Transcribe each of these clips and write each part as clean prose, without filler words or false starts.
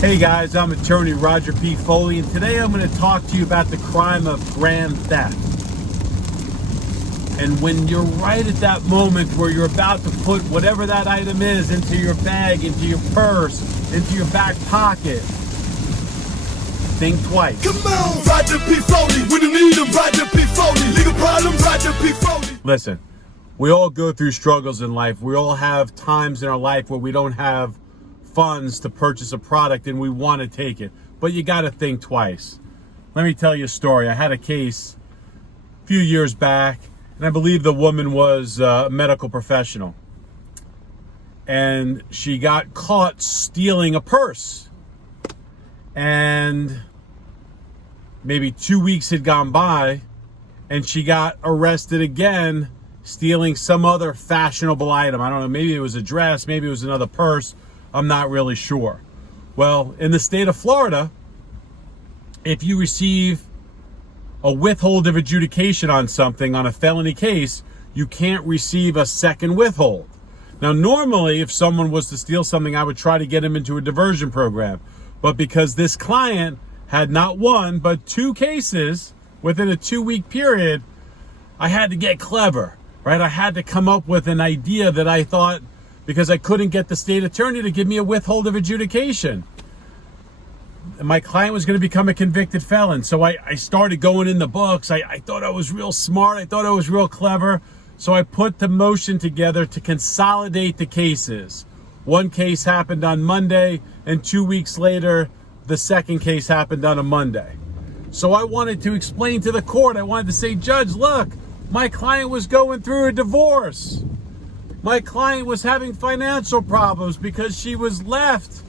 Hey guys, I'm attorney Roger P. Foley, and today I'm going to talk to you about the crime of grand theft. And when you're right at that moment where you're about to put whatever that item is into your bag, into your purse, into your back pocket, think twice. Come on, Roger P. Foley. When you need him, Roger P. Foley. Legal problems, Roger P. Foley. Listen, we all go through struggles in life. We all have times in our life where we don't have funds to purchase a product and we want to take it, but you got to think twice. Let me tell you a story. I had a case a few years back, and I believe the woman was a medical professional, and she got caught stealing a purse, and maybe 2 weeks had gone by and she got arrested again stealing some other fashionable item. I don't know, maybe it was a dress, maybe it was another purse. I'm not really sure. Well, in the state of Florida, if you receive a withhold of adjudication on something, on a felony case, you can't receive a second withhold. Now, normally, if someone was to steal something, I would try to get him into a diversion program. But because this client had not one, but two cases within a 2-week period, I had to get clever, right? I had to come up with an idea that I thought, because I couldn't get the state attorney to give me a withhold of adjudication, and my client was going to become a convicted felon. So I started going in the books. I thought I was real smart. I thought I was real clever. So I put the motion together to consolidate the cases. One case happened on Monday, and 2 weeks later, the second case happened on a Monday. So I wanted to explain to the court, I wanted to say, Judge, look, my client was going through a divorce. My client was having financial problems because she was left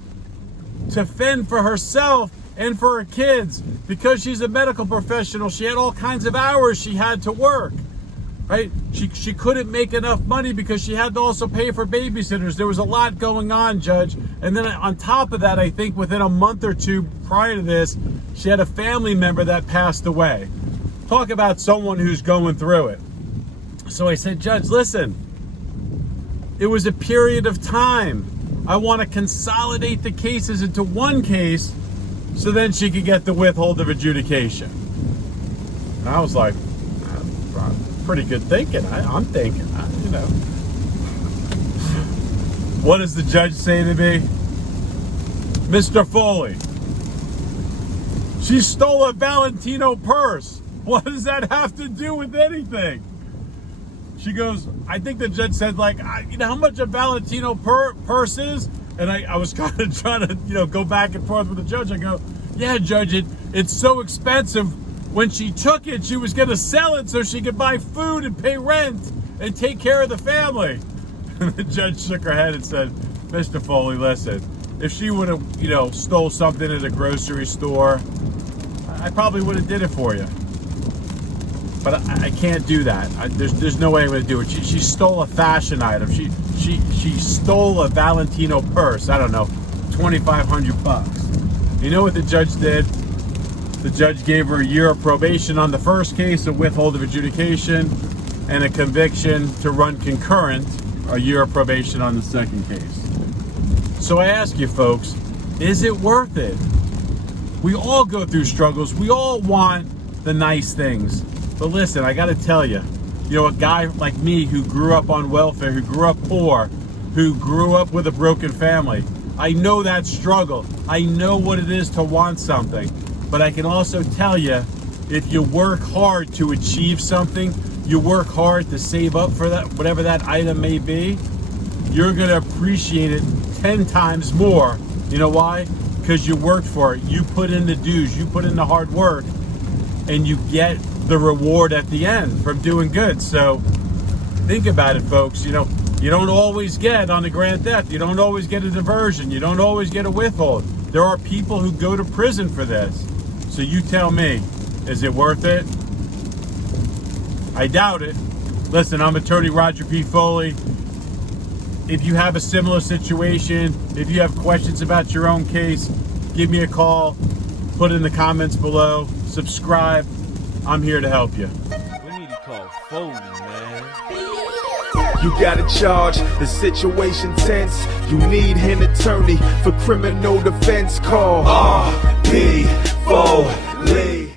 to fend for herself and for her kids. Because she's a medical professional, she had all kinds of hours she had to work, right? She couldn't make enough money because she had to also pay for babysitters. There was a lot going on, Judge. And then on top of that, I think within a month or two prior to this, she had a family member that passed away. Talk about someone who's going through it. So I said, Judge, listen, it was a period of time. I want to consolidate the cases into one case so then she could get the withhold of adjudication. And I was like, pretty good thinking. I'm thinking, you know. What does the judge say to me? Mr. Foley, she stole a Valentino purse. What does that have to do with anything? She goes, I think the judge said, like, you know how much a Valentino purse is? And I was kind of trying to, go back and forth with the judge. I go, yeah, Judge, it's so expensive. When she took it, she was going to sell it so she could buy food and pay rent and take care of the family. And the judge shook her head and said, Mr. Foley, listen, if she would have, stole something at a grocery store, I probably would have did it for you. But I can't do that. There's no way I'm going to do it. She stole a fashion item. She stole a Valentino purse. I don't know, $2,500. You know what the judge did? The judge gave her a year of probation on the first case, a withhold of adjudication, and a conviction to run concurrent, a year of probation on the second case. So I ask you folks, is it worth it? We all go through struggles. We all want the nice things. But listen, I got to tell you, a guy like me who grew up on welfare, who grew up poor, who grew up with a broken family, I know that struggle. I know what it is to want something. But I can also tell you, if you work hard to achieve something, you work hard to save up for that, whatever that item may be, you're going to appreciate it 10 times more. You know why? Because you worked for it. You put in the dues. You put in the hard work. And you get the reward at the end from doing good. So think about it, folks. You don't always get on the grand theft. You don't always get a diversion. You don't always get a withhold. There are people who go to prison for this. So you tell me, is it worth it? I doubt it. Listen, I'm attorney Roger P. Foley. If you have a similar situation, if you have questions about your own case, give me a call. Put it in the comments below. Subscribe. I'm here to help you. We need to call Foley, man. You got a charge, the situation tense. You need an attorney for criminal defense. Call